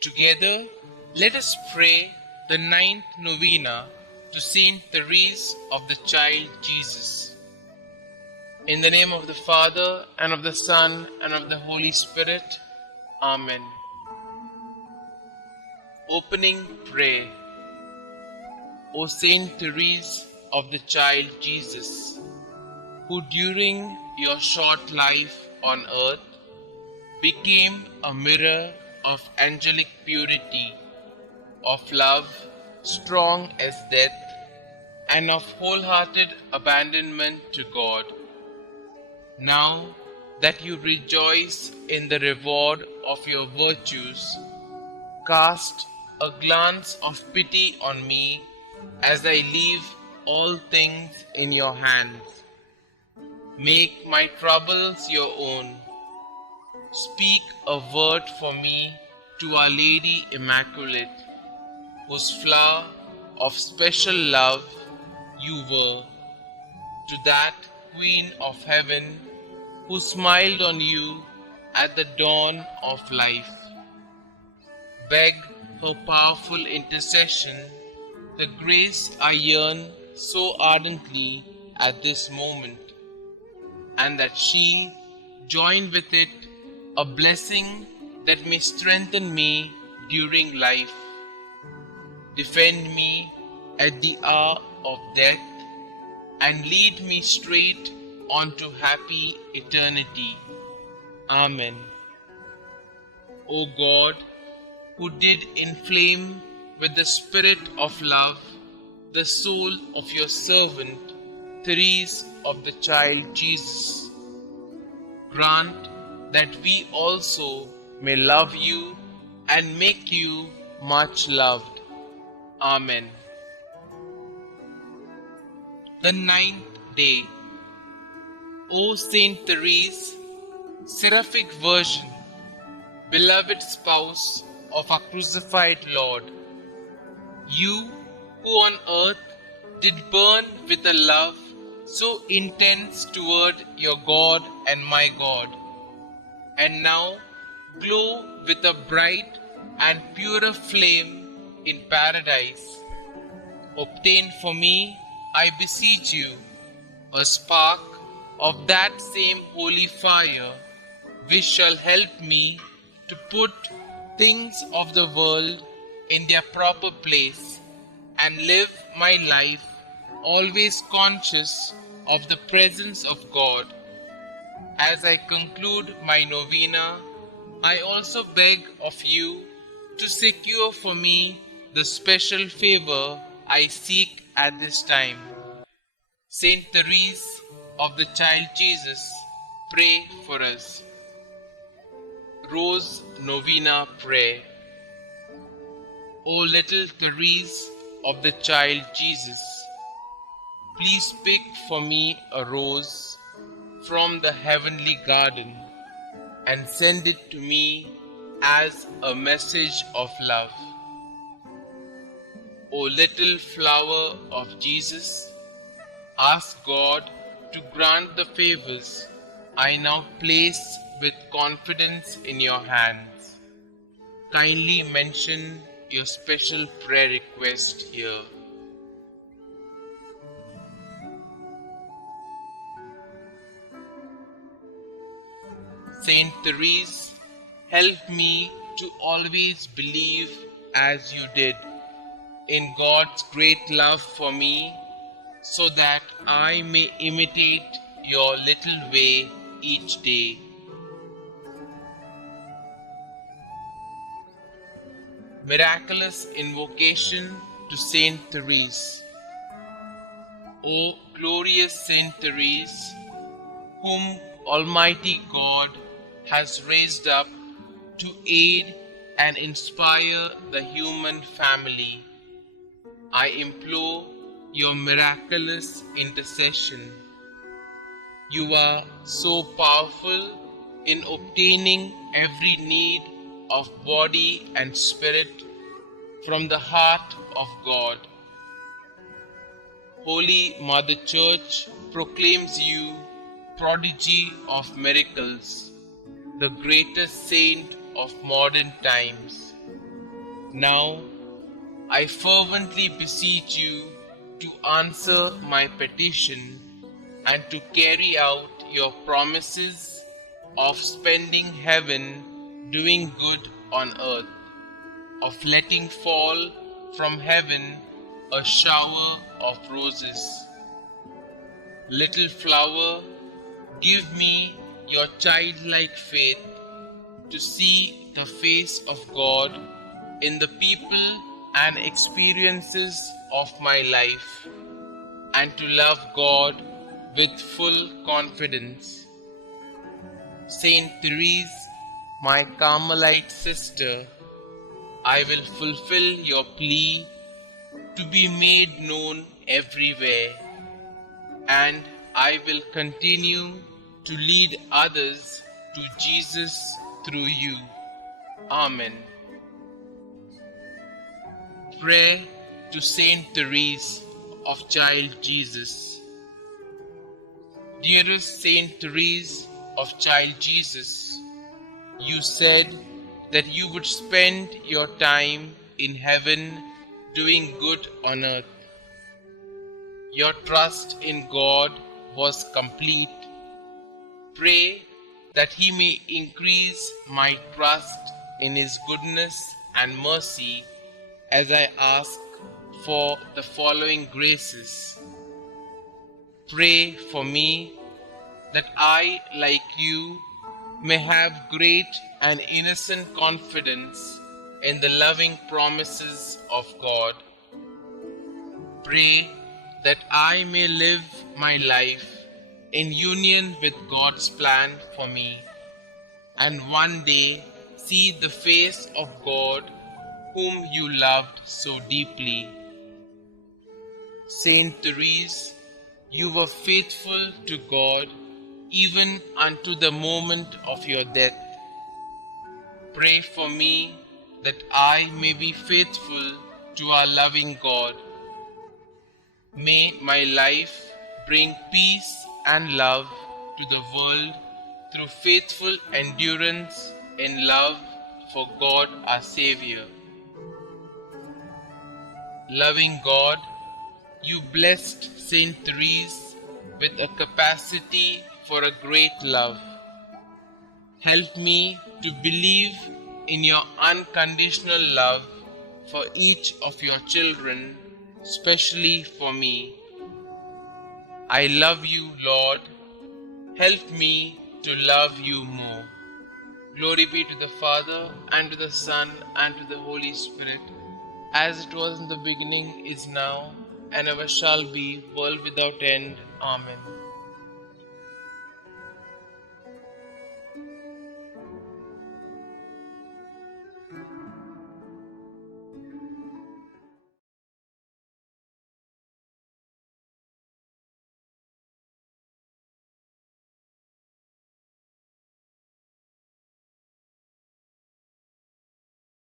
Together, let us pray the ninth novena to Saint Therese of the Child Jesus. In the name of the Father, and of the Son, and of the Holy Spirit. Amen. Opening Prayer. O Saint Therese of the Child Jesus, who during your short life on earth became a mirror of angelic purity, of love strong as death, and of wholehearted abandonment to God. Now that you rejoice in the reward of your virtues, cast a glance of pity on me as I leave all things in your hands. Make my troubles your own. Speak a word for me to Our Lady Immaculate, whose flower of special love you were, to that Queen of Heaven who smiled on you at the dawn of life. Beg her powerful intercession, the grace I yearn so ardently at this moment, and that she join with it a blessing that may strengthen me during life, defend me at the hour of death, and lead me straight onto happy eternity. Amen. O God, who did inflame with the spirit of love the soul of your servant, Therese of the Child Jesus, grant that we also may love you and make you much loved. Amen. The ninth day. O Saint Therese, seraphic Virgin, beloved spouse of our crucified Lord, you who on earth did burn with a love so intense toward your God and my God, and now glow with a bright and purer flame in paradise, obtain for me, I beseech you, a spark of that same holy fire which shall help me to put things of the world in their proper place and live my life always conscious of the presence of God. As I conclude my novena, I also beg of you to secure for me the special favor I seek at this time. Saint Therese of the Child Jesus, pray for us. Rose Novena Prayer. O little Therese of the Child Jesus, please pick for me a rose from the heavenly garden and send it to me as a message of love. O little flower of Jesus, ask God to grant the favors I now place with confidence in your hands. Kindly mention your special prayer request here. Saint Therese, help me to always believe as you did in God's great love for me, so that I may imitate your little way each day. Miraculous invocation to Saint Therese. O glorious Saint Therese, whom Almighty God has raised up to aid and inspire the human family, I implore your miraculous intercession. You are so powerful in obtaining every need of body and spirit from the heart of God. Holy Mother Church proclaims you prodigy of miracles, the greatest saint of modern times. Now I fervently beseech you to answer my petition and to carry out your promises of spending heaven doing good on earth, of letting fall from heaven a shower of roses. Little flower, give me your childlike faith to see the face of God in the people and experiences of my life, and to love God with full confidence. Saint Therese, my Carmelite sister, I will fulfill your plea to be made known everywhere, and I will continue to lead others to Jesus through you. Amen. Prayer to Saint Therese of Child Jesus. Dearest Saint Therese of Child Jesus, you said that you would spend your time in heaven doing good on earth. Your trust in God was complete. Pray that He may increase my trust in His goodness and mercy as I ask for the following graces. Pray for me that I, like you, may have great and innocent confidence in the loving promises of God. Pray that I may live my life in union with God's plan for me, and one day see the face of God whom you loved so deeply. Saint Therese, you were faithful to God even unto the moment of your death. Pray for me that I may be faithful to our loving God. May my life bring peace and love to the world through faithful endurance in love for God our Savior. Loving God, you blessed Saint Therese with a capacity for a great love. Help me to believe in your unconditional love for each of your children, especially for me. I love you, Lord. Help me to love you more. Glory be to the Father, and to the Son, and to the Holy Spirit, as it was in the beginning, is now, and ever shall be, world without end. Amen.